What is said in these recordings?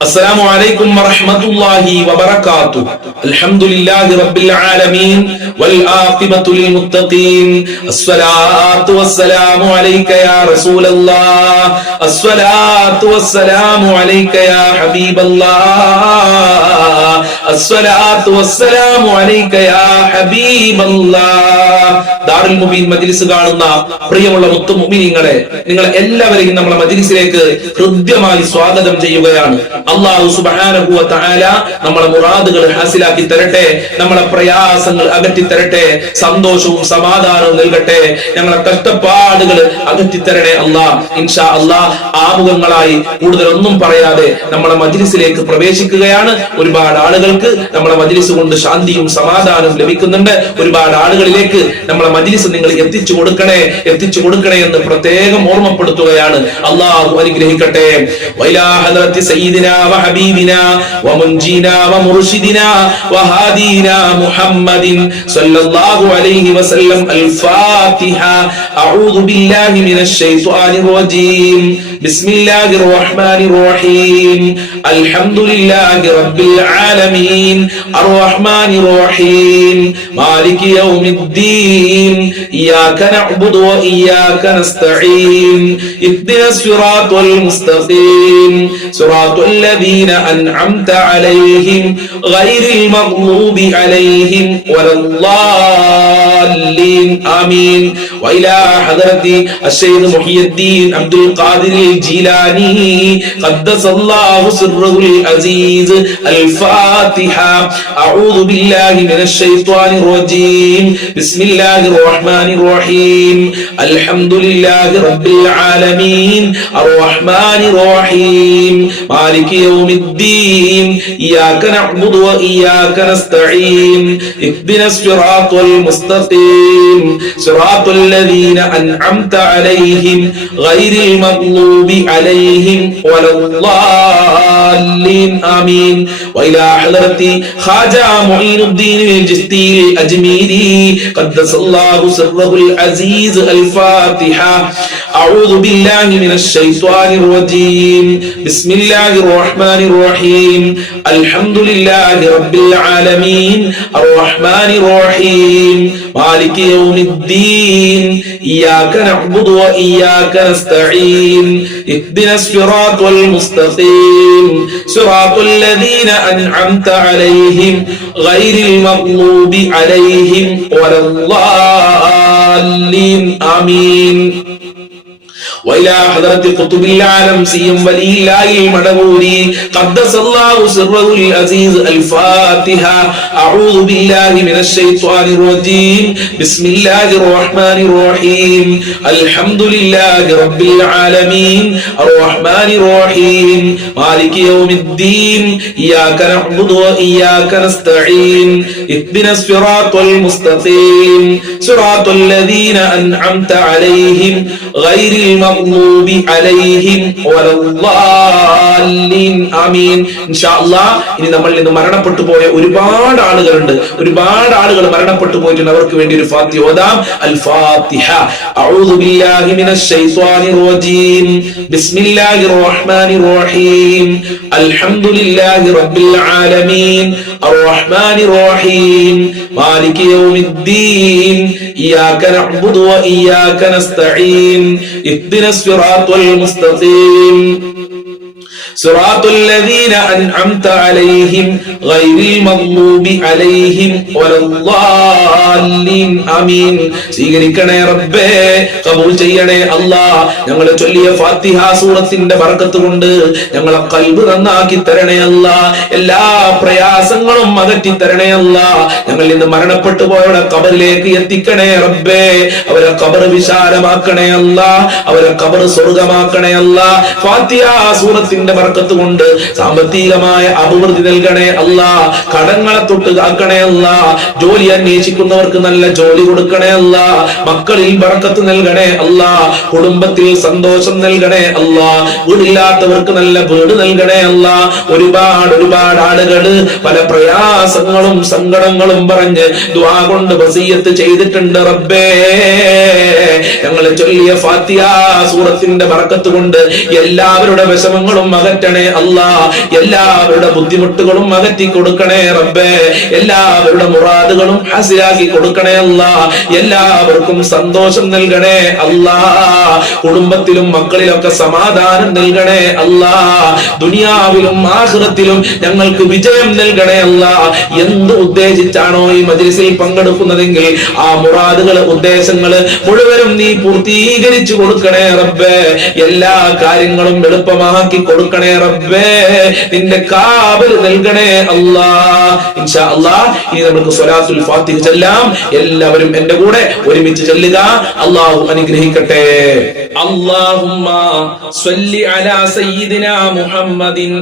السلام عليكم ورحمة الله وبركاته. الحمد لله رب العالمين والعاقبة للمتقين. الصلاة والسلام عليك يا رسول الله. الصلاة والسلام عليك يا حبيب الله. الصلاة والسلام عليك يا حبيب الله. ദാറുൽ മുബീൻ മജ്ലിസ് കാണുന്ന പ്രിയമുള്ള മുത്തുമുഅ്മിനീങ്ങളെ, നിങ്ങൾ എല്ലാവരെയും നമ്മുടെ മജ്ലിസിലേക്ക് ഹൃദ്യമായി സ്വാഗതം ചെയ്യുകയാണ്. അല്ലാഹു സുബ്ഹാനഹു വ തആല നമ്മളെ മുറാദുകൾ ഹാസിലാക്കി തരട്ടെ, നമ്മളെ പ്രയാസങ്ങൾ അകറ്റി തരട്ടെ, സന്തോഷവും സമാധാനവും നൽകട്ടെ, ഞങ്ങളെ കഷ്ടപ്പാടുകൾ അകറ്റി തരണേ അല്ലാഹ്. ഇൻഷാ അല്ലാഹ് ആമുഖങ്ങളായി കൂടുതലൊന്നും പറയാതെ നമ്മളെ മജ്ലിസിലേക്ക് പ്രവേശിക്കുകയാണ്. ഒരുപാട് ആളുകൾക്ക് നമ്മളെ മജ്ലിസ് കൊണ്ട് ശാന്തിയും സമാധാനവും ലഭിക്കുന്നുണ്ട്. ഒരുപാട് ആളുകളിലേക്ക് നമ്മളെ മജ്ലിസ് നിങ്ങൾ എത്തിച്ചു കൊടുക്കണേ എന്ന് പ്രത്യേകം ഓർമ്മപ്പെടുത്തുകയാണ്. അല്ലാഹു അനുഗ്രഹിക്കട്ടെ. വഇലാ ഹദറത്തി സയ്യിദിനാ വഹബീബിനാ വമുൻജീനാ വമുർശിദിനാ വഹാദീനാ മുഹമ്മദിൻ സല്ലല്ലാഹു അലൈഹി വസല്ലം. അൽ ഫാത്തിഹ. അഊദു ബില്ലാഹി മിനശ് ശൈത്വാനിർ റജീം. ബിസ്മില്ലാഹിർ റഹ്മാനിർ റഹീം. അൽഹംദുലില്ലാഹി റബ്ബിൽ ആലമീൻ അർറഹ്മാനിർ റഹീം മാലികി യൗമിദ്ദീൻ. ഇയ്യാക നഅ്ബുദു വഇയ്യാക നസ്തഈൻ. ഇഹ്ദിനസ് സിറാത്തൽ മുസ്തഖീം സിറാത്തൽ ലദീന അൻഅംത അലൈഹിം ഗൈറിൽ മഗ്ദൂബി അലൈഹിം വലദ്ദാല്ലീൻ. ആമീൻ. വഇലാ ഹദറത്തി അശ്ശൈഖ് മുഹിയുദ്ദീൻ അബ്ദുൽ ഖാദിർ الجيلاني قدس الله سره العزيز. الفاتحة. أعوذ بالله من الشيطان الرجيم. بسم الله الرحمن الرحيم. الحمد لله رب العالمين الرحمن الرحيم مالك يوم الدين. إياك نعبد وإياك نستعين. اهدنا الصراط المستقيم صراط الذين أنعمت عليهم غير المغضوب عليهم ولا الضالين. آمين. وإلى حضرة خواجة معين الدين الجستي الأجميري قدس الله سره العزيز. الفاتحة. أعوذ بالله من الشيطان الرجيم. بسم الله الرحمن الرحيم. الحمد لله رب العالمين الرحمن الرحيم مالك يوم الدين. إياك نعبد وإياك نستعين. اهدنا الصراط المستقيم صراط الذين أنعمت عليهم غير المغضوب عليهم ولا الضالين. آمين. وإلى حضرة قطب العالم سيم ولي الله المدبوري قدس الله سره العزيز. الفاتحة. أعوذ بالله من الشيطان الرجيم. بسم الله الرحمن الرحيم. الحمد لله رب العالمين الرحمن الرحيم مالك يوم الدين. إياك نعبد وإياك نستعين. اهدنا الصراط المستقيم صراط الذين أنعمت عليهم غير المغضوب عليهم ولا الضالين. ആമീൻ. ഇൻഷാ അല്ലാഹ് ഇനി നമ്മളിൽ നിന്ന് മരണപ്പെട്ടു പോയ ഒരുപാട് ആളുകൾ മരണപ്പെട്ടു പോയിട്ടുണ്ട്. അവർക്ക് വേണ്ടി ഒരു ഫാത്തിഹ ഓതാം. അൽ ഫാത്തിഹ. അഊദു ബില്ലാഹി മിനശ് ശൈത്വാനിർ റജീം. ബിസ്മില്ലാഹിർ റഹ്മാനിർ റഹീം. അൽഹംദുലില്ലാഹി റബ്ബിൽ ആലമീൻ അർറഹ്മാനിർ റഹീം മാലികി യൗമിദ്ദീൻ. ഇയ്യാക നഅ്ബുദു വഇയ്യാക നസ്തഈൻ. اهدنا الصراط المستقيم صراط الذين أنعمت عليهم غير المغضوب عليهم ولا الضالين. ആമീൻ. സ്വീകരിക്കണേ റബ്ബേ, കബൂൽ ചെയ്യണേ അല്ലാഹ്. ഞങ്ങൾ ചൊല്ലിയ ഫാത്തിഹ സൂറത്തിന്റെ ബർക്കത്ത് കൊണ്ട് ഞങ്ങളെ ഖൽബ് നന്നാക്കി തരണേ അല്ലാഹ്. എല്ലാ പ്രയാസങ്ങളും അകറ്റി തരണേ അല്ലാഹ്. ഞങ്ങളിൽ നിന്ന് മരണപ്പെട്ടു പോയവരുടെ ഖബറിലേക്ക് എത്തിക്കണേ റബ്ബേ. അവരെ ഖബർ വിശാലമാക്കണേ അല്ലാഹ്. അവരെ ഖബർ സ്വർഗ്ഗമാക്കണേ അല്ലാഹ്. ഫാത്തിഹ സൂറത്തിന്റെ ബർക്കത്ത് കൊണ്ട് സാമ്പത്തികമായ അഭിവൃദ്ധി നൽകണേ അല്ലാഹ്. കടങ്ങളെ തൊട്ട് കാക്കണേ അല്ലാഹ്. ജോലി അന്വേഷിക്കുന്നവർക്ക് നല്ല ജോലി കൊടുക്കണേ അല്ലാഹ്. മക്കളിൽ ബർക്കത്ത് നൽകണേ അല്ലാഹ്. കുടുംബത്തിൽ സന്തോഷം നൽകണേ അല്ലാഹ്. വീടില്ലാത്തവർക്ക് നല്ല വീട് നൽകണേ അല്ലാഹ്. ഒരുപാട് ആളുകള് പല പ്രയാസങ്ങളും സങ്കടങ്ങളും പറഞ്ഞ് ദുആ കൊണ്ട് വസിയത്ത് ചെയ്തിട്ടുണ്ട് റബ്ബേ. ഞങ്ങൾ ചൊല്ലിയ ഫാത്തിഹ സൂറത്തിന്റെ ബർക്കത്ത് കൊണ്ട് എല്ലാവരുടെ വിഷമങ്ങളും അകറ്റണേ അല്ലാ. എല്ലാവരുടെ ബുദ്ധിമുട്ടുകളും അകറ്റി കൊടുക്കണേ റബ്ബേ. എല്ലാവരുടെ മുറാദുകളും ഹാസിലാക്കി കൊടുക്കണേ അല്ലാ. എല്ലാവർക്കും സന്തോഷം നൽകണേ അല്ലാ. കുടുംബത്തിലും മക്കളിലൊക്കെ സമാധാനം നൽകണേ അല്ലാ. ദുനിയാവിലും ആഖിറത്തിലും ഞങ്ങൾക്ക് വിജയം നൽകണേ അല്ലാ. എന്ത് ഉദ്ദേശിച്ചാണോ ഈ മജ്ലിസിൽ പങ്കെടുക്കുന്നതെങ്കിൽ ആ മുറാദുകള് ഉദ്ദേശങ്ങള് മുഴുവനും നീ പൂർത്തീകരിച്ചു കൊടുക്കണേ റബ്ബേ. എല്ലാ കാര്യങ്ങളും എളുപ്പമാക്കി കൊടുക്കണേ റബ്ബേ. നിന്റെ കാവൽ നൽകണേ അല്ലാ. ഇൻഷാ അല്ലാഹ് ഇനി നമുക്ക് സ്വലാത്തുൽ ഫാത്തിഹ ചൊല്ലാം. എല്ലാവരും എന്റെ കൂടെ ഒരുമിച്ച് ചൊല്ലുക. അല്ലാഹു അനുഗ്രഹിക്കട്ടെ. അല്ലാഹുമ്മ സ്വല്ലി അലാ സയ്യിദിനാ മുഹമ്മദിൻ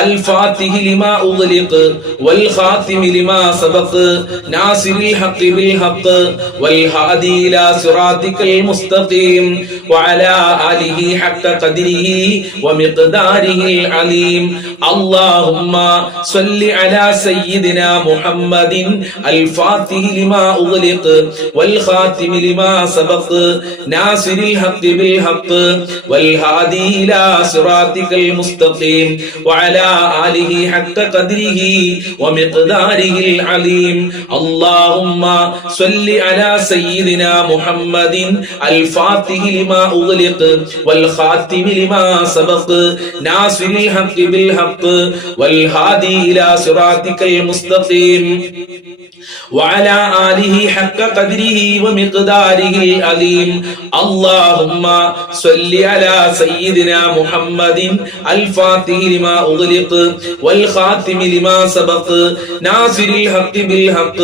അൽ ഫാത്തിഹി ലിമാ ഉഗ്ലിഖ് വൽ ഖാതിമി ലിമാ സബഖ് നാസിറിൽ ഹഖ് ബിൽ ഹഖ് വൽ ഹാദി ഇലാ സിറാതിക്കൽ മുസ്തഖീം വഅലാ ആലിഹി ഹഖ ഖദ്രിഹി വമിഖ്ദാരിഹിൽ അലീം. അല്ലാഹുമ്മ സ്വല്ലി അലാ സയ്യിദിനാ മുഹമ്മദിൻ അൽ ഫാത്തിഹി ലിമാ ഉഗ്ലിഖ് വൽ ഖാതിമി ലിമാ സബഖ് നാസിറിൽ ഹഖ് ബിൽ ഹഖ് വൽ ഹാദി ഇലാ സിറാതിക്കൽ മുസ്തഖീം വഅലാ ആലിഹി ഹഖ ഖദ്രിഹി വമിഖ്ദാരിഹിൽ അലീം. അല്ലാഹുമ്മ സ്വല്ലി അലാ സയ്യിദിനാ മുഹമ്മദിൻ അൽ ഫാത്തിഹി ലിമാ ഉഗ്ലിഖ് വൽ ഖാതിമി ലിമാ സബഖ് നാസിറിൽ ഹഖ് ബിൽ ഹഖ് വൽ ഹാദി ഇലാ സിറാതിക്കൽ മുസ്തഖീം وعلى آله حق قدره ومقداره العظيم. اللهم صل على سيدنا محمد الفاتح لما أغلق والخاتم لما سبق ناصر الحق بالحق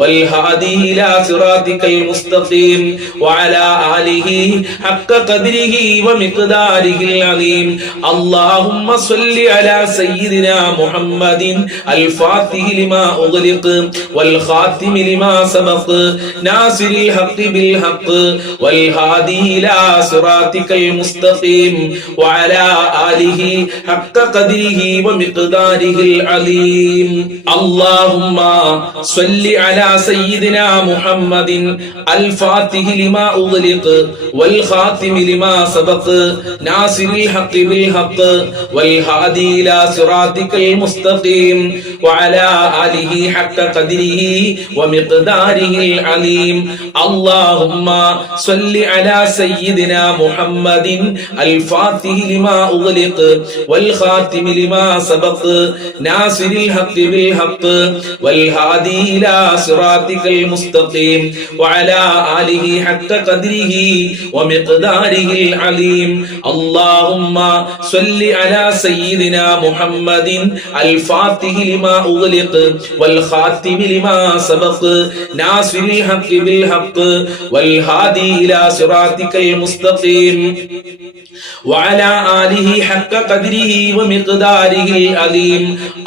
والهادي إلى صراطك المستقيم وعلى آله حق قدره ومقداره العظيم. اللهم صل على سيدنا محمد الفاتح لما أغلق والخاتم لما سبق ناصر الحق بالحق والهادي إلى صراطك المستقيم وعلى آله حق قدره ومقداره العظيم. اللهم صل على سيدنا محمد الفاتح لما أغلق والخاتم لما سبق ناصر الحق بالحق والهادي إلى صراطك المستقيم وعلى آله حق قدره ومقداره العظيم. اللهم صل على سيدنا محمد الفاتح لما أغلق والخاتم لما سبق ناصر الحق بالحق والهادي إلى صراطك المستقيم وعلى آله حق قدره ومقداره العظيم. اللهم صل على سيدنا محمد الفاتح لما أغلق والخاتم لما سبق ناصر الحق بالحق والهادي إلى صراطك المستقيم وعلى آله حق قدره ومقداره العظيم.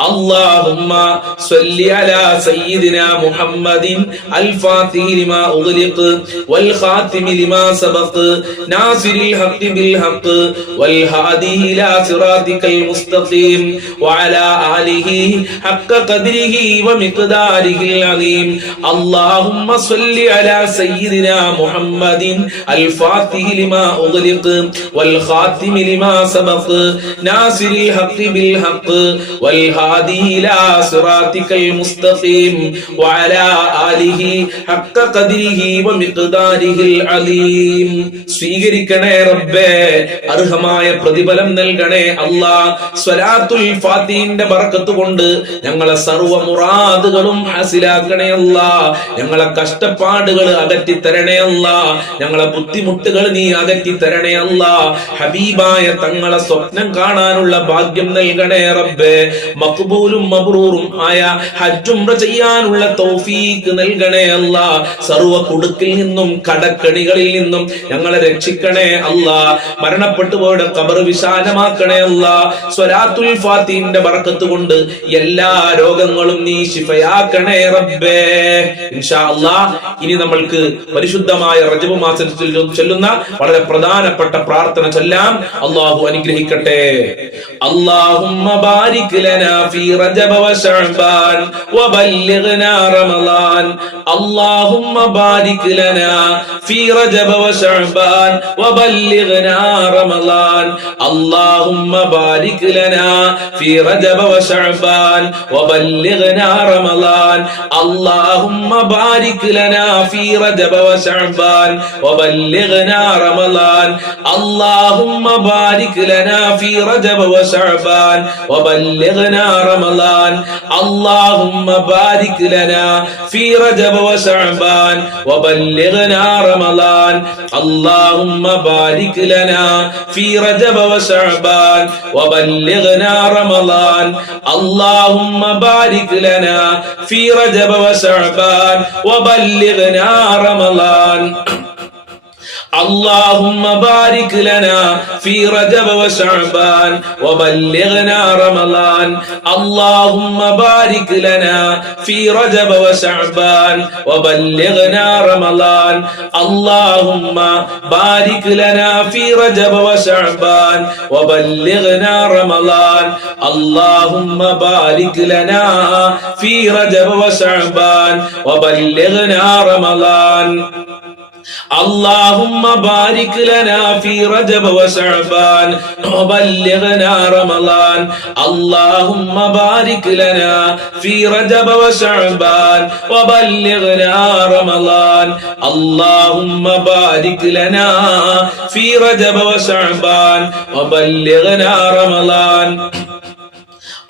اللهم صل على سيدنا محمد الفاتح لما أغلق والخاتم لما سبق ناصر الحق بالحق والهادي إلى صراطك المستقيم وعلى آله حق قدره ومقداره العظيم. اللهم صل على سيدنا محمد الفاتح لما أغلق والخاتم لما سبق ناصر الحق بالحق والهادي إلى صراطك المستقيم وعلى آله حق قدره ومقداره العظيم. സ്വീകരിക്കണേ റബ്ബേ, അർഹമായ പ്രതിഫലം നൽകണേ അല്ലാ. സ്വലാത്തുൽ ഫാത്തിഹിന്റെ ബർക്കത്ത് കൊണ്ട് ഞങ്ങളെ സർവ്വ മുറാദുകളും ഹാസിലാക്കണേ അല്ലാ. ഞങ്ങളെ കഷ്ടപ്പാടുകൾ അകറ്റി തരണേ അല്ലാ. ഞങ്ങളെ ബുദ്ധിമുട്ടുകൾ നീ അകറ്റി തരണേ അല്ലാ. ഹബീബായ തങ്ങളെ സ്വപ്നം കാണാനുള്ള ഭാഗ്യം നൽകണേ റബ്ബേ. മഖ്ബൂലും മബ്റൂറും ആയ ഹജ്ജ് ഉംറ ചെയ്യാനുള്ള തൗഫീഖ് നൽകണേ അല്ലാ. സർവ്വ കുടുക്കിൽ നിന്നും കടക്കണികളിൽ നിന്നും ഞങ്ങളെ രക്ഷിക്കണേ അല്ലാ. മരണപ്പെട്ടു പോയുടെ ഖബർ വിശാലമാക്കണേ അല്ലാ. സ്വലാത്തുൽ ഫാത്തിഹിന്റെ ബർക്കത്ത് കൊണ്ട് എല്ലാ രോഗങ്ങളും നീ ശിഫയാക്കണേ റബ്ബേ. ഇൻഷാ അല്ലാഹ് ഇനി നമ്മൾക്ക് പരിശുദ്ധമായ റജബ് മാസത്തിൽ ചൊല്ലുന്ന വളരെ പ്രധാനപ്പെട്ട പ്രാർത്ഥന ചൊല്ലാം. എല്ലാം അല്ലാഹു അനുഗ്രഹിക്കട്ടെ. അല്ലാഹുമ്മ ബാരിക് ലനാ ഫീ റജബ വ ശഅബാൻ വബല്ലിഗ്നാ റമളാൻ. അല്ലാഹുമ്മ ബാരിക് ലനാ ഫീ റജബ വ ശഅബാൻ വബല്ലിഗ്നാ റമളാൻ. അല്ലാഹുമ്മ ബാരിക് ലനാ ഫീ റജബ വ ശഅബാൻ വബല്ലിഗ്നാ റമളാൻ. അല്ലാഹുമ്മ ബാരിക് ലനാ ഫീ റജബ വ ശഅബാൻ വബല്ലിഗ്നാ റമളാൻ. അല്ലാഹുമ്മ ബാരിക് ലനാ ഫീ റജബ വ ശഅബാൻ വബല്ലിഗ്നാ റമളാൻ. അല്ലാഹുമ്മ ബാരിക് ലനാ ഫീ റജബ വ ശഅബാൻ വബല്ലിഗ്നാ റമളാൻ. അല്ലാഹുമ്മ ബാരിക് ലനാ ഫീ റജബ വ ശഅബാൻ വബല്ലിഗ്നാ റമളാൻ. അല്ലാഹുമ്മ ബാരിക് ലനാ ഫീ റജബ വ ശഅബാൻ വബല്ലിഗ്നാ റമളാൻ. اللهم بارك لنا في رجب وشعبان وبلغنا رمضان. اللهم بارك لنا في رجب وشعبان وبلغنا رمضان. اللهم بارك لنا في رجب وشعبان وبلغنا رمضان. اللهم بارك لنا في رجب وشعبان وبلغنا رمضان. اللهم بارك لنا في رجب وشعبان وبلغنا رمضان. اللهم بارك لنا في رجب وشعبان وبلغنا رمضان. اللهم بارك لنا في رجب وشعبان وبلغنا رمضان.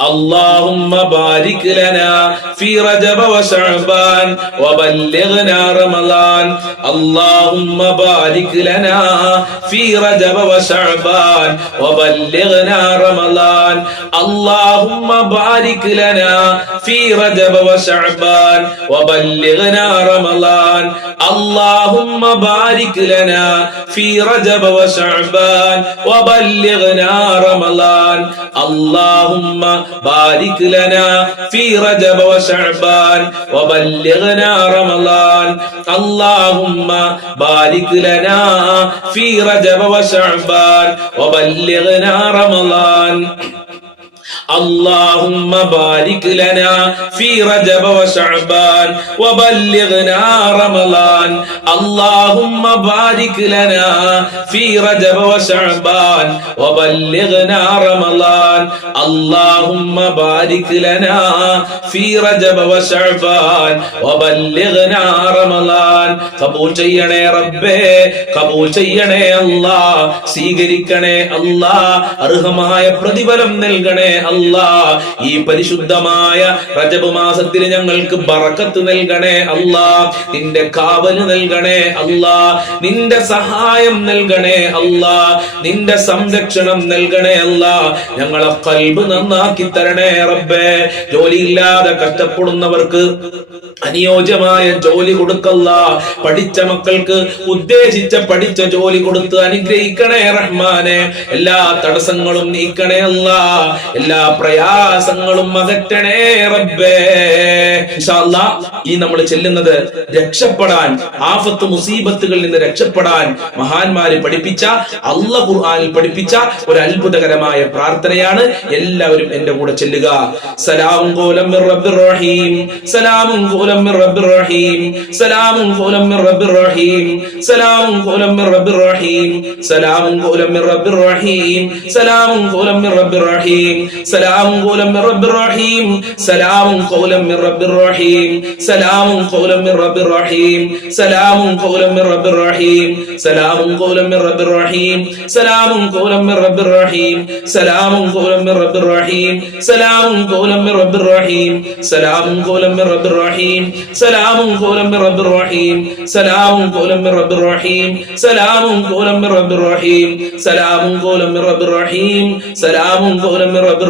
اللهم بارك لنا في رجب وشعبان وبلغنا رمضان. اللهم بارك لنا في رجب وشعبان وبلغنا رمضان. اللهم بارك لنا في رجب وشعبان وبلغنا رمضان. اللهم بارك لنا في رجب وشعبان وبلغنا رمضان. اللهم بارك لنا في رجب وشعبان وبلغنا رمضان. اللهم بارك لنا في رجب وشعبان وبلغنا رمضان. اللهم بارك لنا في رجب وشعبان وبلغنا رمضان. اللهم بارك لنا في رجب وشعبان وبلغنا رمضان. اللهم بارك لنا في رجب وشعبان وبلغنا رمضان. قبول ചെയ്യണേ റബ്ബേ, കബൂൽ ചെയ്യണേ അല്ലാഹ്, സ്വീകരിക്കണേ അല്ലാഹ്, അർഹമായ പ്രതിഫലം നൽകണേ അല്ലാഹ്. ഈ പരിശുദ്ധമായ റജബ് മാസത്തിൽ ഞങ്ങൾക്ക് ബറക്കത്ത് നൽകണേ അല്ലാഹ്, നിന്റെ കാവല് നൽകണേ അല്ലാഹ്, നിന്റെ സഹായം നൽകണേ അല്ലാഹ്, നിന്റെ സംരക്ഷണം നൽകണേ അല്ലാഹ്. ഞങ്ങളെ ഖൽബ് നന്നാക്കി തരണേ റബ്ബേ. ജോലിയില്ലാതെ കഷ്ടപ്പെടുന്നവർക്ക് അനുയോജ്യമായ ജോലി കൊടുക്കല്ല. പഠിച്ച മക്കൾക്ക് ഉദ്ദേശിച്ച പഠിച്ച ജോലി കൊടുത്ത് അനുഗ്രഹിക്കണേ റഹ്മാനെ. എല്ലാ തടസ്സങ്ങളും നീക്കണേ അല്ലാഹ്, എല്ലാ പ്രയാസങ്ങളും അകറ്റണേ റബ്ബേ. ഇൻഷാ അല്ലാഹ് ഈ നമ്മൾ ചെല്ലുന്നത് രക്ഷപ്പെടാൻ, ആഫത്ത് മുസീബത്തുകളിൽ നിന്ന് രക്ഷപ്പെടാൻ മഹാന്മാര് പഠിപ്പിച്ച, അല്ലാഹ് ഖുർആനിൽ പഠിപ്പിച്ച ഒരു അത്ഭുതകരമായ പ്രാർത്ഥനയാണ്. എല്ലാവരും എന്റെ കൂടെ ചെല്ലുക. സലാമുൻ ഖൗലൻ മിർ റബ്ബിർ റഹീം, സലാമുൻ ഖൗലൻ മിർ റബ്ബിർ റഹീം, സലാമുൻ ഖൗലൻ മിർ റബ്ബിർ റഹീം, സലാമുൻ ഖൗലൻ മിർ റബ്ബിർ റഹീം, സലാമുൻ ഖൗലൻ മിർ റബ്ബിർ റഹീം, സലാമുൻ ഖൗലൻ മിർ റബ്ബിർ റഹീം, സലാമുൻ ഖൗലൻ മിർ റബ്ബിർ റഹീം, സലാമുൻ ഖൗലൻ മിർ റബ്ബിർ റഹീം, സലാമുൻ ഖൗലൻ മിർ റബ്ബിർ റഹീം, സലാമുൻ ഖൗലൻ മിർ റബ്ബിർ റഹീം, സലാമുൻ ഖൗലൻ മിർ റബ്ബിർ റഹീം, സലാമുൻ ഖൗലൻ മിർ റബ്ബിർ റഹീം, സലാമുൻ ഖൗലൻ മിർ റബ്ബിർ റഹീം, സലാമുൻ ഖൗലൻ മിർ റബ്ബിർ റഹീം, സലാമുൻ ഖൗലൻ മിർ റബ്ബിർ റഹീം, സലാമുൻ ഖൗലൻ മിർ റബ്ബിർ റഹീം, സലാമുൻ ഖൗലൻ മിർ റബ്ബിർ റഹീം, സലാമുൻ ഖൗലൻ മിർ റബ്ബിർ റഹീം, സലാമുൻ ഖൗലൻ മിർ റബ്ബിർ റഹീം, സലാമുൻ ഖൗലൻ മിർ റബ്ബിർ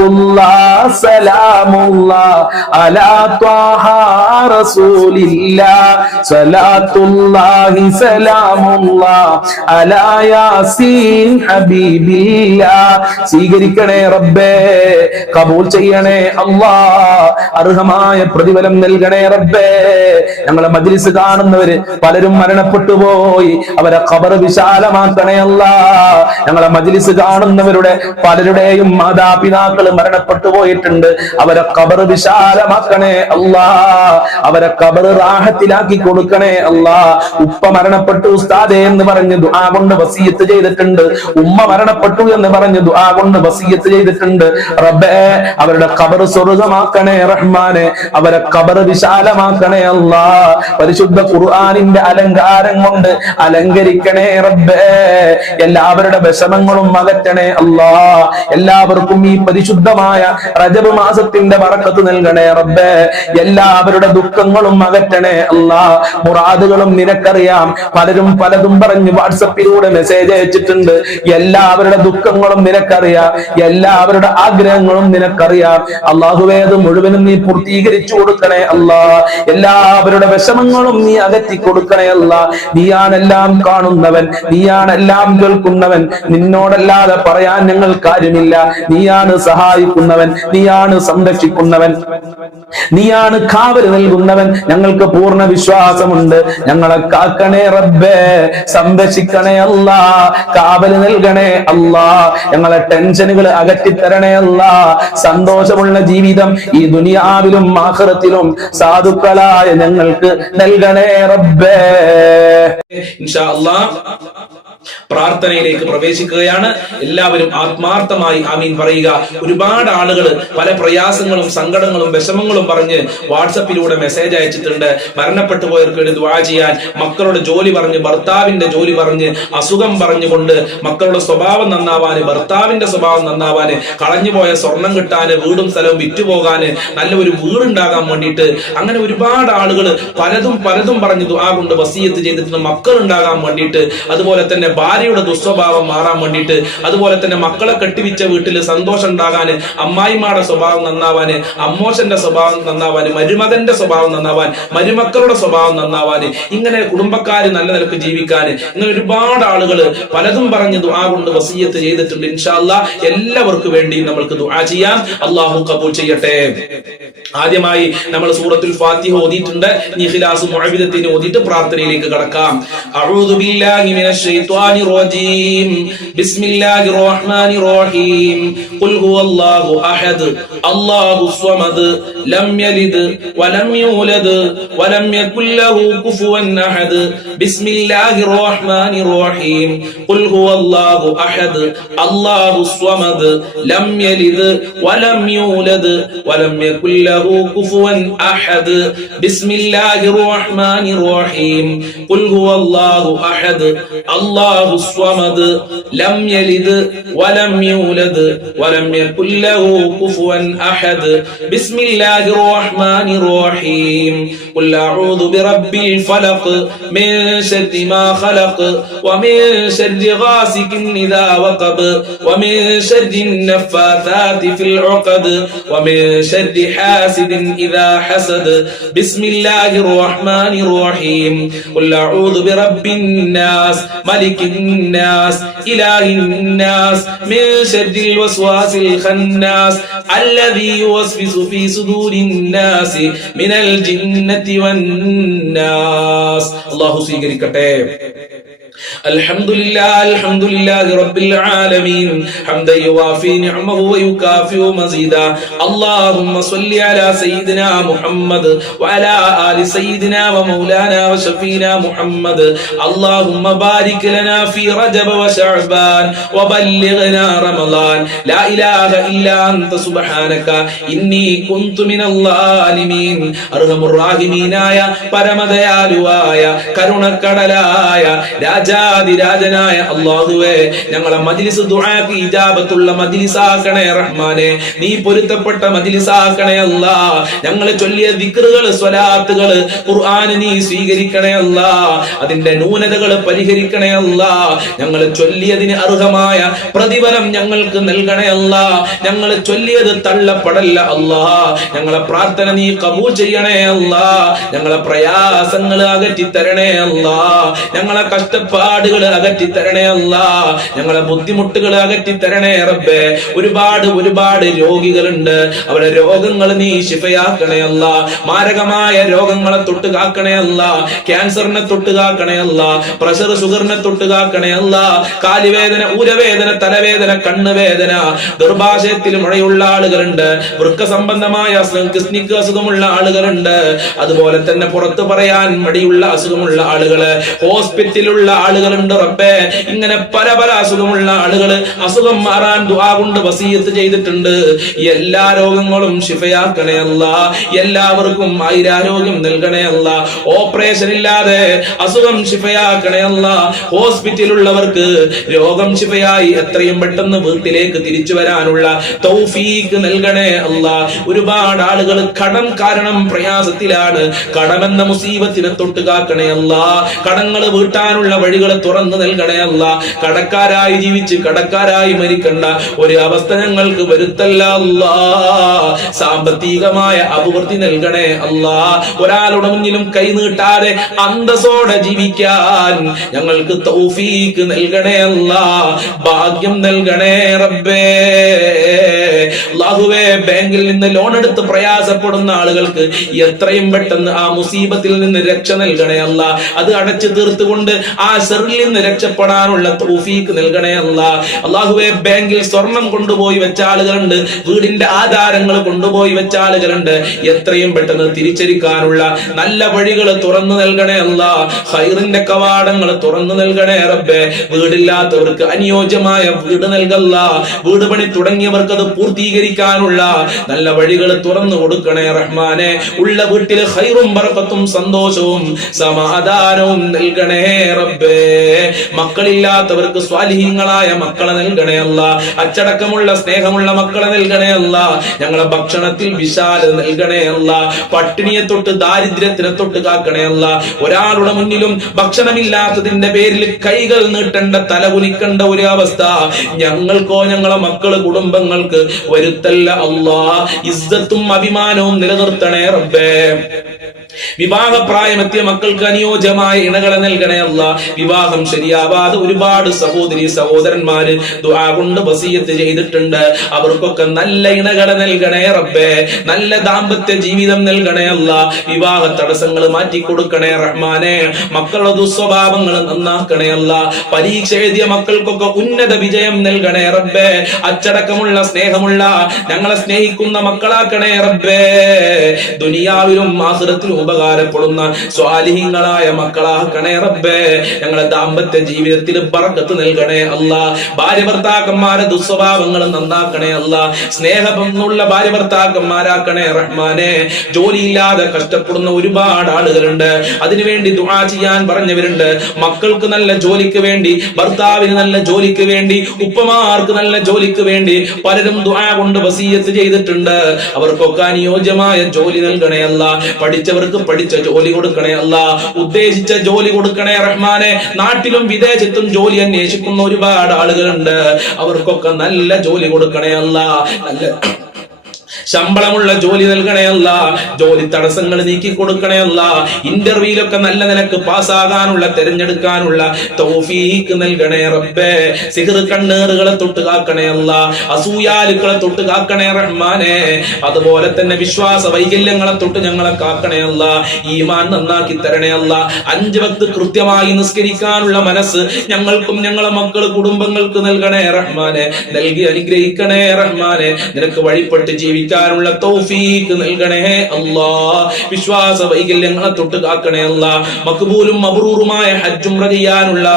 സ്വലാത്തുല്ലാഹ് സലാമുല്ലാഹ് അലാ ത്വാഹ റസൂലില്ലാഹ് സ്വലാത്തുല്ലാഹി സലാമുല്ലാഹ് അലാ യാസീൻ ഹബീബില്ലാഹ്. സ്വീകരിക്കണേ റബ്ബേ, കബൂൽ ചെയ്യണേ അല്ലാഹ്, അർഹമായ പ്രതിഫലം നൽകണേ റബ്ബേ. ഞങ്ങളെ മജ്ലിസ് കാണുന്നവര് പലരും മരണപ്പെട്ടു പോയി, അവരെ ഖബർ വിശാലമാക്കണേ അല്ലാഹ്. ഞങ്ങളെ മജ്ലിസ് കാണുന്നവരുടെ പലരുടെയും മാതാപിതാക്കൾ മരണപ്പെട്ടു പോയിട്ടുണ്ട്, അവരെ ഖബർ വിശാലമാക്കണേ അല്ലാഹ്, അവരെ ഖബർ റാഹത്തിലാക്കി കൊടുക്കണേ അല്ലാഹ്. ഉപ്പ മരണപ്പെട്ടു ഉസ്താദേ എന്ന് പറഞ്ഞ് ദുആ കൊണ്ട് വസിയത്ത് ചെയ്തിട്ടുണ്ട്, ഉമ്മ മരണപ്പെട്ടു എന്ന് പറഞ്ഞ് ദുആ കൊണ്ട് വസിയത്ത് ചെയ്തിട്ടുണ്ട്. റബ്ബേ, അവരുടെ ഖബർ സ്വർഗ്ഗമാക്കണേ റഹ്മാനെ, അവരെ ഖബർ വിശാലമാക്കണേ അല്ലാഹ്. പരിശുദ്ധ ഖുർആനിന്റെ അലങ്കാരം കൊണ്ട് അലങ്കരിക്കണേ റബ്ബേ. എല്ലാവരുടെ വിഷമങ്ങളും അകറ്റണേ അല്ലാഹ്. എല്ലാവർക്കും ഈ പരിശുദ്ധമായ റജബ് മാസത്തിന്റെ ബറക്കത്ത് നൽകണേ റബ്ബേ. എല്ലാവരുടെ ദുഃഖങ്ങളും അകറ്റണേ അല്ലാഹ്. മുറാദുകളും നിനക്കറിയാം, പലരും പലതും പറഞ്ഞ് വാട്സപ്പിലൂടെ മെസ്സേജ് അയച്ചിട്ടുണ്ട്. എല്ലാവരുടെ ദുഃഖങ്ങളും നിനക്കറിയാം, എല്ലാവരുടെ ആഗ്രഹങ്ങളും നിനക്കറിയാം. അല്ലാഹുവേ, അത് മുഴുവനും നീ പൂർത്തീകരിച്ചു കൊടുക്കണേ അല്ലാഹ്. എല്ലാവരുടെ വിഷമങ്ങളും നീ അകറ്റി കൊടുക്കണേ അല്ലാഹ്. നീയാണെല്ലാം കാണുന്നവൻ, നീയാണെല്ലാം കേൾക്കുന്നവൻ, നിന്നോടല്ലാതെ പറയാൻ ഞങ്ങൾക്ക് കാര്യമില്ല. നീയാണ് സഹായിക്കുന്നവൻ, നീയാണ് സംരക്ഷിക്കുന്നവൻ, നീയാണ് കാവൽ നൽകുന്നവൻ. ഞങ്ങൾക്ക് പൂർണ്ണ വിശ്വാസമുണ്ട്. ഞങ്ങളെ കാക്കണേ റബ്ബേ, സംരക്ഷിക്കണേ അല്ലാഹ്, കാവൽ നൽകണേ അല്ലാഹ്. ഞങ്ങളെ ടെൻഷനുകൾ അകറ്റിത്തരണേ അല്ലാഹ്. സന്തോഷമുള്ള ജീവിതം ഈ ദുനിയാവിലും ആഖിറത്തിലും സാധുക്കളായ ഞങ്ങൾക്ക് നൽകണേ റബ്ബേ. ഇൻഷാ അല്ലാഹ് പ്രാർത്ഥനയിലേക്ക് പ്രവേശിക്കുകയാണ്. എല്ലാവരും ആത്മാർത്ഥമായി ആമീൻ പറയുക. ഒരുപാട് ആളുകൾ പല പ്രയാസങ്ങളും സങ്കടങ്ങളും വിഷമങ്ങളും പറഞ്ഞ് വാട്സപ്പിലൂടെ മെസ്സേജ് അയച്ചിട്ടുണ്ട്. മരണപ്പെട്ടു പോയവർക്ക് വേണ്ടി ദുആ ചെയ്യാൻ, മക്കളുടെ ജോലി പറഞ്ഞ്, ഭർത്താവിന്റെ ജോലി പറഞ്ഞ്, അസുഖം പറഞ്ഞുകൊണ്ട്, മക്കളുടെ സ്വഭാവം നന്നാവാന്, ഭർത്താവിന്റെ സ്വഭാവം നന്നാവാന്, കളഞ്ഞുപോയ സ്വർണം കിട്ടാന്, വീടും സ്ഥലവും വിറ്റുപോകാന്, നല്ലൊരു വീടുണ്ടാകാൻ വേണ്ടിയിട്ട്, അങ്ങനെ ഒരുപാട് ആളുകൾ പലതും പറഞ്ഞ് ദുആ കൊണ്ട് വസിയത്ത് ചെയ്തിട്ടുണ്ട്. മക്കൾ ഉണ്ടാകാൻ വേണ്ടിയിട്ട്, അതുപോലെ തന്നെ ഭാര്യയുടെ ദുസ്വഭാവം മാറാൻ വേണ്ടിയിട്ട്, അതുപോലെ തന്നെ മക്കളെ കെട്ടിവിച്ച വീട്ടിൽ സന്തോഷം ഉണ്ടാകാന്, അമ്മായിമാരുടെ സ്വഭാവം നന്നാവാന്, അമ്മോശന്റെ സ്വഭാവം നന്നാവാന്, മരുമകന്റെ സ്വഭാവം നന്നാവാൻ, മരുമക്കളുടെ സ്വഭാവം നന്നാവാന്, ഇങ്ങനെ കുടുംബക്കാര് നല്ല നിലക്ക് ജീവിക്കാന്, ഇങ്ങനെ ഒരുപാട് ആളുകൾ പലതും പറഞ്ഞ് ദുആ കൊണ്ട് വസിയത്ത് ചെയ്തിട്ടുണ്ട്. ഇൻഷാ അല്ലാഹ് എല്ലാവർക്കും വേണ്ടി നമ്മൾക്ക് ദുആ ചെയ്യാം. അല്ലാഹു ഖബൂൽ ചെയ്യട്ടെ. ആദ്യമായി നമ്മൾ സൂറത്തുൽ ഫാത്തിഹ ഓതിയിട്ടുണ്ട്. ഇഖ്ലാസും മുഅവ്വിദത്തിന് ഓതിയിട്ട് പ്രാർത്ഥനയിലേക്ക് കടക്കാം. അഊദു ബില്ലാഹി മിനശ് ശൈത്വാനിർ റജീം. ബിസ്മില്ലാഹിർ റഹ്മാനിർ റഹീം. ഖുൽ ഹുവല്ലാഹു അഹദ് അല്ലാഹുസ് സ്വമദ് ലം യലിദ് വലം യൂലദ് വലം യകുൽ ലഹു കുഫുവൻ അഹദ്. ബിസ്മില്ലാഹിർ റഹ്മാനിർ റഹീം. ഖുൽ ഹുവല്ലാഹു അഹദ് അല്ലാഹുസ് സ്വമദ് ലം യലിദ് വലം യൂലദ് വലം യകുൽ ലഹു കുഫുവൻ അഹദ്. ബിസ്മില്ലാഹിർ റഹ്മാനിർ റഹീം. ഖുൽ ഹുവല്ലാഹു അഹദ് അല്ലാഹുസ് സ്വമദ് ലം യലിദ് വലം യൂലദ് വലം യകുൽ ലഹു കുഫുവൻ അഹദ്. ബിസ്മില്ലാഹിർ റഹ്മാനിർ റഹീം. ഖുൽ അഊദു ബിറബ്ബിൽ ഫലഖ് മിൻ ശർരി മാ ഖലഖ് വമിൻ ശർരി ഗാസികിൻ ഇദാ വഖബ് വമിൻ ശർരി النفاثات في العقد ومن شر حاسد إذا حسد. بسم الله الرحمن الرحيم. قل أعوذ برب الناس ملك الناس إله الناس من شر الوسواس الخناس الذي يوسوس في صدور الناس من الجنة والناس. الله സ്വീകരിക്കട്ടെ. الحمد لله رب العالمين حمدا يوافي نعمه ويكافئ مزيدا. اللهم صل على سيدنا محمد وعلى آل سيدنا ومولانا وشفينا محمد. اللهم بارك لنا في رجب وشعبان وبلغنا رمضان. لا إله إلا أنت سبحانك إني كنت من الظالمين. അർഹമുർ റഹീമീനായ പരമദയാലുവായ കരുണക്കടലായ രാജാ രാജാതിരാജനായ അല്ലാഹുവേ, ഞങ്ങളെ മജ്ലിസ് ദുആക്ക് ഇജാബത്തുള്ള മജ്ലിസാക്കണേ റഹ്മാനെ. നീ പൊരുത്തപ്പെട്ട മജ്ലിസാക്കണേ അല്ലാ. ഞങ്ങൾ ചൊല്ലിയ ദിക്റുകൾ, സ്വലാത്തുകൾ, ഖുർആൻ നീ സ്വീകരിക്കണേ അല്ലാ. അതിന്റെ ന്യൂനതകൾ പരിഹരിക്കണേ അല്ലാ. ഞങ്ങൾ ചൊല്ലിയതിന് അർഹമായ പ്രതിഫലം ഞങ്ങൾക്ക് നൽകണേ അല്ലാ. ഞങ്ങൾ ചൊല്ലിയത് തള്ളപ്പെടല്ല അല്ലാ. ഞങ്ങളെ പ്രാർത്ഥന നീ കബൂൽ ചെയ്യണേ അല്ലാ. ഞങ്ങളെ പ്രയാസങ്ങൾ അകറ്റി തരണേ അല്ലാ. ഞങ്ങളെ കഷ്ടപ്പാടുകൾ അകറ്റി തരണേ അല്ലാ. ഞങ്ങളെ ബുദ്ധിമുട്ടുകൾ അകറ്റി തരണേ റബ്ബേ. ഒരുപാട് രോഗികളുണ്ട്, അവരുടെ രോഗങ്ങൾ നീ ശിഫയാക്കണേ അല്ലാ. മാരകമായ രോഗങ്ങളെ തൊട്ട് കാക്കണേ അല്ലാ. ക്യാൻസറിനെ തൊട്ട് കാക്കണേ അല്ലാ. പ്രഷർ, ഷുഗറിനെ തൊട്ട് കാക്കണേ അല്ലാ. കാലുവേദന, ഊരവേദന, തലവേദന, കണ്ണുവേദന, ഗർഭാശയത്തിൽ മുഴയുള്ള ആളുകളുണ്ട്, വൃക്ക സംബന്ധമായ കിഡ്നിക്ക് അസുഖമുള്ള ആളുകളുണ്ട്, അതുപോലെ തന്നെ പുറത്തു പറയാൻ മടിയുള്ള അസുഖമുള്ള ആളുകള്, ഹോസ്പിറ്റലിലുള്ള ആളുകളുണ്ട് റബ്ബേ. ഇങ്ങനെ പല അസുഖമുള്ള ആളുകള് അസുഖം മാറാൻ ദുആ കൊണ്ട് വസിയത്ത് ചെയ്തിട്ടുണ്ട്. എല്ലാ രോഗങ്ങളും ശിഫയാക്കണേ അല്ലാ. എല്ലാവർക്കും ആയുരാരോഗ്യം നൽകണേ അല്ലാ. ഓപ്പറേഷൻ ഇല്ലാതെ അസുഖം ശിഫയാക്കണേ അല്ലാ. ഹോസ്പിറ്റലിലുള്ളവർക്ക് രോഗം ശിഫയായി എത്രയും പെട്ടെന്ന് വീട്ടിലേക്ക് തിരിച്ചു വരാനുള്ള തൗഫീഖ് നൽകണേ അല്ലാ. ഒരുപാട് ആളുകൾ കടം കാരണം പ്രയാസത്തിലാണ്. കടമെന്ന മുസീബത്തിനെ തൊട്ട് കാക്കണേ അല്ലാ. കടങ്ങൾ വീട്ടാനുള്ള വഴികൾ തുറന്നു നൽകണേ അല്ലാ. കടക്കാരായി ജീവിച്ച് കടക്കാരായി മരിക്കണ്ട ഒരു അവസ്ഥ ഞങ്ങൾക്ക് വരുത്തല്ല അല്ലാ. സാമ്പത്തികമായ അഭിവൃദ്ധി നൽകണേ അല്ലാ. ഒരാളുടെ മുന്നിലും കൈ നീട്ടാതെ അന്തസ്സോടെ ജീവിക്കാൻ ഞങ്ങൾക്ക് തൗഫീഖ് നൽകണേ അല്ലാ. ഭാഗ്യം നൽകണേ റബ്ബേ. അല്ലാഹുവേ, ബാങ്കിൽ നിന്ന് ലോൺ എടുത്ത് പ്രയാസപ്പെടുന്ന ആളുകൾക്ക് എത്രയും പെട്ടെന്ന് ആ മുസീബത്തിൽ നിന്ന് രക്ഷ നൽകണേ അല്ലാ. അത് അടച്ചു തീർത്തുകൊണ്ട് ആ ഷെറിൽ നിന്ന് രക്ഷപ്പെടാനുള്ള തൗഫീഖ് നൽകണേ അല്ലാ. അല്ലാഹുവേ, ബാങ്കിൽ സ്വർണം കൊണ്ടുപോയി വെച്ച ആളുകളുണ്ട്, വീടിന്റെ ആധാരങ്ങൾ കൊണ്ടുപോയി വെച്ച ആളുകളുണ്ട്. എത്രയും പെട്ടെന്ന് തിരിച്ചരിക്കാനുള്ള നല്ല വഴികൾ തുറന്നു നൽകണേ അല്ലാ. ഖൈറിന്റെ കവാടങ്ങൾ തുറന്നു നൽകണേ റബ്ബേ. വീടില്ലാത്തവർക്ക് അനുയോജ്യമായ വീട് നൽകല്ല. വീട് പണി തുടങ്ങിയവർക്ക് അത് പൂർത്തീകരിക്കാനുള്ള നല്ല വഴികൾ തുറന്നു കൊടുക്കണേ റഹ്മാനെ. ഉള്ള വീട്ടിൽ ഖൈറും ബറക്കത്തും സന്തോഷവും സമാധാനവും നൽകണേ റബ്ബേ. മക്കളില്ലാത്തവർക്ക് സ്വാലിഹീങ്ങളായ മക്കളെ നൽകണേ അല്ലാ. അച്ചടക്കമുള്ള സ്നേഹമുള്ള മക്കളെ നൽകണേ അല്ലാ. ഞങ്ങളെ ഭക്ഷണത്തിൽ വിശാല നൽകണേ അല്ലാ. പട്ടിണിയെ തൊട്ട് ദാരിദ്ര്യത്തിനെ തൊട്ട് കാക്കണേ അല്ലാ. ഒരാളുടെ മുന്നിലും ഭക്ഷണമില്ലാത്തതിന്റെ പേരിൽ കൈകൾ നീട്ടേണ്ട, തല കുനിക്കേണ്ട ഒരു അവസ്ഥ ഞങ്ങൾക്കോ ഞങ്ങളെ മക്കള് കുടുംബങ്ങൾക്ക് വരുത്തല്ല അല്ലാ. ഇസ്സത്തും അഭിമാനവും നിലനിർത്തണേ റബ്ബേ. വിവാഹപ്രായമെത്തിയ മക്കൾക്ക് അനുയോജ്യമായ ഇണകളെ നൽകണേ അല്ലാ. വിവാഹം ശരിയാവാതെ ഒരുപാട് സഹോദരി സഹോദരന്മാര് ദുആ കൊണ്ട് വസിയത്ത് ചെയ്തിട്ടുണ്ട്. അവർക്കൊക്കെ നല്ല ഇണകളെ നൽകണേ റബ്ബേ. നല്ല ദാമ്പത്യ ജീവിതം നൽകണേ അല്ലാ. വിവാഹ തടസ്സങ്ങൾ മാറ്റി കൊടുക്കണേ റഹ്മാനെ. മക്കളുടെ ദുസ്വഭാവങ്ങൾ നന്നാക്കണേ അല്ലാ. പരീക്ഷ എഴുതിയ മക്കൾക്കൊക്കെ ഉന്നത വിജയം നൽകണേ റബ്ബേ. അച്ചടക്കമുള്ള സ്നേഹമുള്ള ഞങ്ങളെ സ്നേഹിക്കുന്ന മക്കളാക്കണേ റബ്ബേ. ദുനിയാവിലും ആഖിറത്തിലും ഉപകാരപ്പെടുന്ന സ്വാലിഹീങ്ങളായ മക്കളാക്കണേ റബ്ബേ. ഞങ്ങളെ ദാമ്പത്യ ജീവിതത്തിൽ ബറക്കത്ത് നൽകണേ അല്ലാ. ഭാര്യ ഭർത്താക്കന്മാരെ ദുസ്വഭാവങ്ങൾ നന്നാക്കണേ അല്ലാ. സ്നേഹമുള്ള ഭാര്യ ഭർത്താക്കന്മാരാക്കണേ റഹ്മാനെ. ജോലിയില്ലാതെ കഷ്ടപ്പെടുന്ന ഒരുപാട് ആളുകളുണ്ട്, അതിനുവേണ്ടി ദുആ ചെയ്യാൻ പറഞ്ഞവരുണ്ട്. മക്കൾക്ക് നല്ല ജോലിക്ക് വേണ്ടി, ഭർത്താവിന് നല്ല ജോലിക്ക് വേണ്ടി, ഉപ്പമാർക്ക് നല്ല ജോലിക്ക് വേണ്ടി പലരും ദുആ കൊണ്ട് വസിയത്ത് ചെയ്തിട്ടുണ്ട്. അവർക്കൊക്കെ അനുയോജ്യമായ ജോലി നൽകണേ അല്ലാ. പഠിച്ചവർക്ക് പഠിച്ച ജോലി കൊടുക്കണേ അല്ലാ. ഉദ്ദേശിച്ച ജോലി കൊടുക്കണേ റഹ്മാനെ. നാട്ടിലും വിദേശത്തും ജോലി അന്വേഷിക്കുന്ന ഒരുപാട് ആളുകളുണ്ട്, അവർക്കൊക്കെ നല്ല ജോലി കൊടുക്കണേ അല്ലാ. നല്ല ശമ്പളമുള്ള ജോലി നൽകണേ അല്ലാ. ജോലി തടസ്സങ്ങൾ നീക്കി കൊടുക്കണേ അല്ലാ. ഇന്റർവ്യൂലൊക്കെ നല്ല നിലക്ക് പാസ്സാകാനുള്ള, തെരഞ്ഞെടുക്കാനുള്ള തൗഫീഖ് നൽകണേ റബ്ബേ. സിഹ്ർ കണ്ണേറുകളെ തൊട്ട് കാക്കണേ അല്ലാ. അസൂയാലുക്കളെ തൊട്ട് കാക്കണേ റഹ്മാനെ. അതുപോലെ തന്നെ വിശ്വാസ വൈകല്യങ്ങളെ തൊട്ട് ഞങ്ങളെ കാക്കണേ അല്ലാ. ഈമാൻ നന്നാക്കി തരണേ അല്ലാ. 5 വക്ത് കൃത്യമായി നിസ്കരിക്കാനുള്ള മനസ്സ് ഞങ്ങൾക്കും ഞങ്ങളെ മക്കൾ കുടുംബങ്ങൾക്ക് നൽകണേ റഹ്മാനെ. നൽകി അനുഗ്രഹിക്കണേ റഹ്മാനെ. നിനക്ക് വഴിപ്പെട്ട് ജീവിക്കാനുള്ള തൗഫീഖ് നൽകണേ അല്ലാഹ്. വിശ്വാസ വൈകല്യങ്ങളെ തൊട്ട് കാക്കണേ അല്ലാഹ്. മഖ്ബൂലും മബ്റൂറുമായ ഹജ്ജ് ഉംറ ചെയ്യാനുള്ള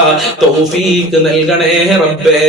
തൗഫീഖ് നൽകണേ റബ്ബേ.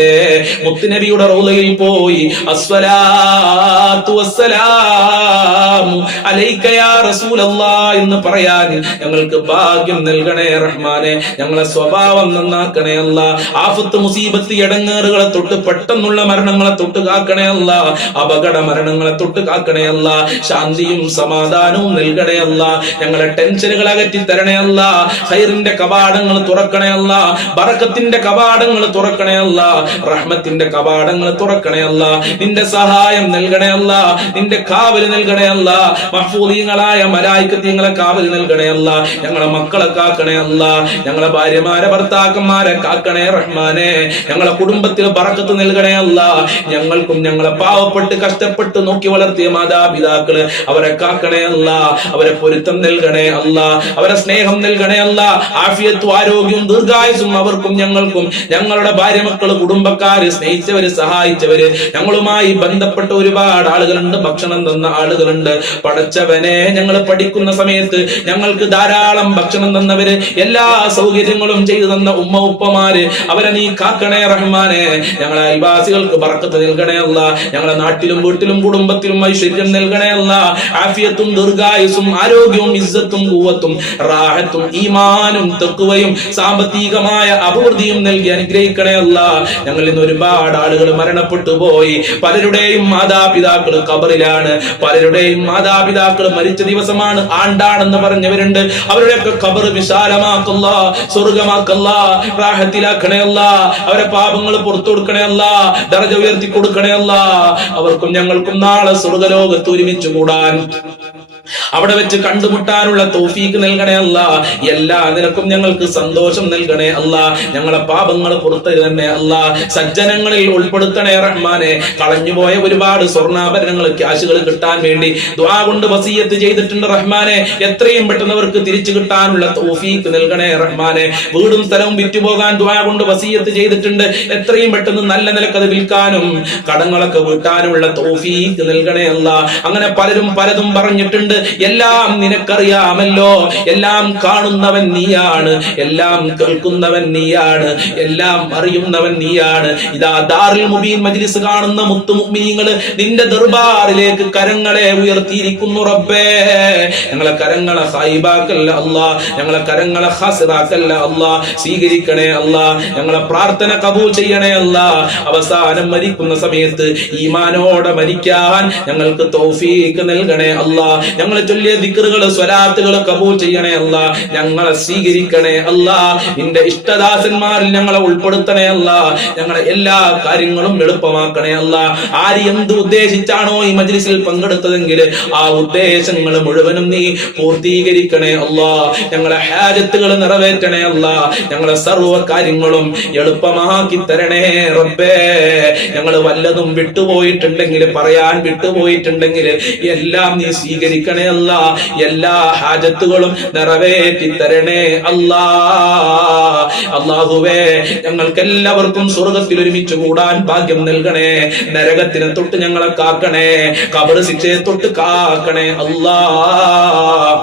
മുത്തുനബിയുടെ റൗളയിൽ പോയി അസ്സലാത്തു അസ്സലാത്തു വസ്സലാമു അലൈക യാ റസൂലല്ലാഹ് എന്ന് പറയാൻ ഞങ്ങൾക്ക് ഭാഗ്യം നൽകണേ റഹ്മാനെ. ഞങ്ങളെ സ്വഭാവം നന്നാക്കണേ അല്ലാഹ്. ആഫത്ത് മുസീബത്ത് ഇടങ്ങേറുകളെ തൊട്ട് പെട്ടെന്നുള്ള മരണങ്ങളെ തൊട്ട് കാക്കണേ അല്ലാഹ്. അപകട മരണങ്ങളെ തൊട്ട് കാക്കണേ അല്ലാഹ്. ശാന്തിയും സമാധാനവും നൽകണേ അല്ലാഹ്. ഞങ്ങളെ ടെൻഷനുകൾ അകറ്റി തരണേ അല്ലാഹ്. ഖൈറിന്റെ കവാടങ്ങൾ തുറക്കണേ അല്ലാഹ്. ബറക്കത്തിന്റെ കവാടങ്ങൾ തുറക്കണേ അല്ലാഹ്. റഹ്മത്തിന്റെ കവാടങ്ങൾ തുറക്കണേ അല്ലാഹ്. നിന്റെ സഹായം നൽകണേ അല്ലാഹ്. നിന്റെ കാവൽ നൽകണേ അല്ലാഹ്. മഹ്ഫൂദീങ്ങളായ മലായികത്തീങ്ങളെ കാവൽ നൽകണേ അല്ലാഹ്. ഞങ്ങളെ മക്കളെ കാക്കണേ അല്ലാഹ്. ഞങ്ങളെ ഭാര്യമാരെ ഭർത്താക്കന്മാരെ കാക്കണേ റഹ്മാനെ. ഞങ്ങളെ കുടുംബത്തിൽ ബറക്കത്ത് നൽകണേ അല്ലാഹ്. ഞങ്ങൾക്കും ഞങ്ങളെ പാവപ്പെട്ട് കഷ്ടപ്പെട്ട് നോക്കി വളർത്തിയ മാതാപിതാക്കള് അവരെ കാക്കണേ അല്ലാഹ്. അവരെ പൊരുത്തം നൽകണേ അല്ലാഹ്. അവരെ സ്നേഹം നൽകണേ അല്ലാഹ്. ആഫിയത്തും ആരോഗ്യവും ദീർഘായുസ്സും അവർക്കും ഞങ്ങൾക്കും, ഞങ്ങളുടെ ഭാര്യ മക്കള് കുടുംബക്കാര് സ്നേഹിച്ചവര് സഹായിച്ചവര് ഞങ്ങളുമായി ബന്ധപ്പെട്ട ഒരുപാട് ആളുകളുണ്ട്. ഭക്ഷണം തന്ന ആളുകളുണ്ട്. പടച്ചവനെ, ഞങ്ങൾ പഠിക്കുന്ന സമയത്ത് ഞങ്ങൾക്ക് ധാരാളം ഭക്ഷണം തന്നവര്, എല്ലാ സൗകര്യങ്ങളും ചെയ്തു തന്ന ഉമ്മ ഉപ്പമാര്, അവരെ നീ കാക്കണേ റഹ്മാനെ. ഞങ്ങളെ അയൽവാസികൾക്ക് ബർക്കത്ത് നൽകണേ അല്ലാഹ്. ഞങ്ങളെ നാട്ടിലും വീട്ടിലും കുടുംബത്തിലും ഐശ്വര്യം നൽകണേ അല്ലാഹ്. ആഫിയത്തും ദീർഘായുസ്സും ആരോഗ്യവും ഇസ്സത്തും ഖുവ്വത്തും റാഹത്തും ഈമാനും തഖ്വയും സാമ്പത്തികമായ അഭിവൃദ്ധിയും നൽകി അനുഗ്രഹിക്കണേ അല്ലാഹ്. ഞങ്ങളിൽ നിന്ന് ഒരുപാട് ആളുകൾ മരണപ്പെട്ടു പോയി. പലരുടെയും മാതാപിതാക്കൾ ഖബറിലാണ്. പലരുടെയും മാതാപിതാക്കൾ മരിച്ച ദിവസമാണ്, ആണ്ടാണെന്ന് പറഞ്ഞവരുണ്ട്. അവരുടെയൊക്കെ ഖബർ വിശാലമാക്കല്ല, സ്വർഗമാക്കല്ല, റാഹത്തിലാക്കണേ അല്ലാഹ്. അവരെ പാപങ്ങൾ പുറത്തു കൊടുക്കണേ അല്ലാഹ്. ദർജ ഉയർത്തി കൊടുക്കണേ അല്ലാഹ്. അവർക്കും ഞങ്ങൾക്കും നാളെ സ്വർഗലോകത്ത് ഒരുമിച്ച് കൂടാൻ, അവിടെ വെച്ച് കണ്ടുമുട്ടാനുള്ള തൗഫീക്ക് നൽകണേ അല്ലാഹ്. എല്ലാ നിലക്കും ഞങ്ങൾക്ക് സന്തോഷം നൽകണേ അല്ലാഹ്. ഞങ്ങളെ പാപങ്ങൾ പുറത്തു തന്നെ അല്ലാഹ്. സജ്ജനങ്ങളിൽ ഉൾപ്പെടുത്തണേ റഹ്മാനെ. കളഞ്ഞുപോയ ഒരുപാട് സ്വർണ്ണാഭരണങ്ങൾ, ക്യാഷുകൾ കിട്ടാൻ വേണ്ടി ദുആ കൊണ്ട് വസിയത്ത് ചെയ്തിട്ടുണ്ട് റഹ്മാനെ. എത്രയും പെട്ടെന്ന് അവർക്ക് തിരിച്ചു കിട്ടാനുള്ള തൗഫീക്ക് നൽകണേ റഹ്മാനെ. വീടും സ്ഥലവും വിറ്റുപോകാൻ ദുആ കൊണ്ട് വസിയത്ത് ചെയ്തിട്ടുണ്ട്. എത്രയും പെട്ടെന്ന് നല്ല നിലക്ക് അത് വിൽക്കാനും കടങ്ങളൊക്കെ വീട്ടാനുമുള്ള തൗഫീക്ക് നൽകണേ അല്ലാഹ്. അങ്ങനെ പലരും പലതും പറഞ്ഞിട്ടുണ്ട്. എല്ലാം നിനക്കറിയാമല്ലോ. എല്ലാം കാണുന്നവൻ നീയാണ്, എല്ലാം കേൾക്കുന്നവൻ നീയാണ്, എല്ലാം അറിയുന്നവൻ നീയാണ്. ഇതാ ദാറുൽ മുബീൻ മജ്ലിസ് കാണുന്ന മുത്തു മുഅ്മിനീങ്ങൾ നിന്റെ ദർബാറിലേക്ക് കരങ്ങളെ ഉയർത്തിയിരിക്കുന്നു റബ്ബേ. ഞങ്ങളെ കരങ്ങളെ ഖൈബാക്കല്ല അല്ലാഹ്. ഞങ്ങളെ കരങ്ങളെ ഖാസിറാക്കല്ല അല്ലാഹ്. സ്വീകരിക്കണേ അല്ലാഹ്. ഞങ്ങളെ പ്രാർത്ഥന കബൂൽ ചെയ്യണേ അല്ലാഹ്. അവസാനം മരിക്കുന്ന സമയത്ത് ഈമാനോടെ മരിക്കാൻ ഞങ്ങൾക്ക് തൗഫീക്ക് നൽകണേ അല്ലാഹ്. ഞങ്ങളെ ചൊല്ലിയ ദിക്റുകൾ സ്വലാത്തുകൾ കബൂൽ ചെയ്യണേ അല്ലാഹ്. ഞങ്ങളെ സ്വീകരിക്കണേ അല്ലാഹ്. നിന്റെ ഇഷ്ടദാസന്മാരിൽ ഞങ്ങളെ ഉൾപ്പെടുത്തണേ അല്ലാഹ്. ഞങ്ങളെ എല്ലാ കാര്യങ്ങളും എളുപ്പമാക്കണേ അല്ലാഹ്. ആര് എന്ത് ഉദ്ദേശിച്ചാണോ ഈ മജ്ലിസിൽ പങ്കെടുത്തതെങ്കിൽ ആ ഉദ്ദേശങ്ങൾ മുഴുവനും നീ പൂർത്തീകരിക്കണേ അല്ലാഹ്. ഞങ്ങളെ ഹാജത്തുകൾ നിറവേറ്റണേ അല്ലാഹ്. ഞങ്ങളെ സർവ്വ കാര്യങ്ങളും എളുപ്പമാക്കി തരണേ റബ്ബേ. ഞങ്ങൾ വല്ലതും വിട്ടുപോയിട്ടുണ്ടെങ്കിൽ, പറയാൻ വിട്ടുപോയിട്ടുണ്ടെങ്കിൽ എല്ലാം നീ സ്വീകരിക്കണേ അല്ലാഹ്. എല്ലാ ഹാജത്തുകളും നിറവേറ്റി തരണേ അല്ലാഹ്. അല്ലാഹുവേ, ഞങ്ങൾക്ക് എല്ലാവർക്കും സ്വർഗ്ഗത്തിൽ ഒരുമിച്ച് കൂടാൻ ഭാഗ്യം നൽകണേ. നരകത്തിനെ തൊട്ട് ഞങ്ങളെ കാക്കണേ. ഖബർ ശിക്ഷയെ തൊട്ട് കാക്കണേ അല്ലാഹ്.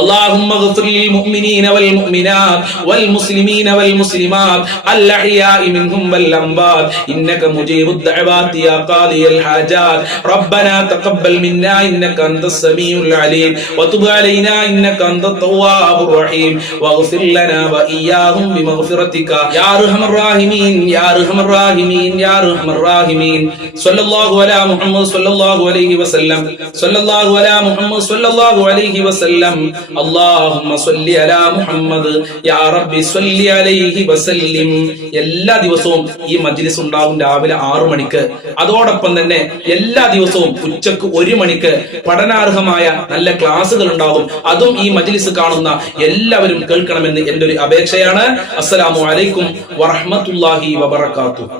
اللهم اغفر للمؤمنين والمؤمنات والمسلمين والمسلمات الأحياء منهم والأموات إنك مجيب الدعوات يا قاضي الحاجات. ربنا تقبل منا إنك أنت السميع العليم وتب علينا إنك أنت التواب الرحيم واغفر لنا وإياهم بمغفرتك يا أرحم الراحمين يا أرحم الراحمين يا أرحم الراحمين. صلى الله على محمد صلى الله عليه وسلم. صلى الله على محمد صلى الله عليه وسلم. اللهم صل على മുഹമ്മദ് യാ റബ്ബി സ്വല്ലി അലൈഹി വസല്ലിം. എല്ലാ ദിവസവും ഈ മജ്ലിസ് ഉണ്ടാകും രാവിലെ 6 മണിക്ക്. അതോടൊപ്പം തന്നെ എല്ലാ ദിവസവും ഉച്ചക്ക് 1 മണിക്ക് പഠനാർഹമായ നല്ല ക്ലാസുകൾ ഉണ്ടാകും. അതും ഈ മജ്ലിസ് കാണുന്ന എല്ലാവരും കേൾക്കണമെന്ന് എന്റെ ഒരു അപേക്ഷയാണ്. അസ്സലാമു അലൈക്കും വറഹ്മത്തുള്ളാഹി വബറകാതുഹു.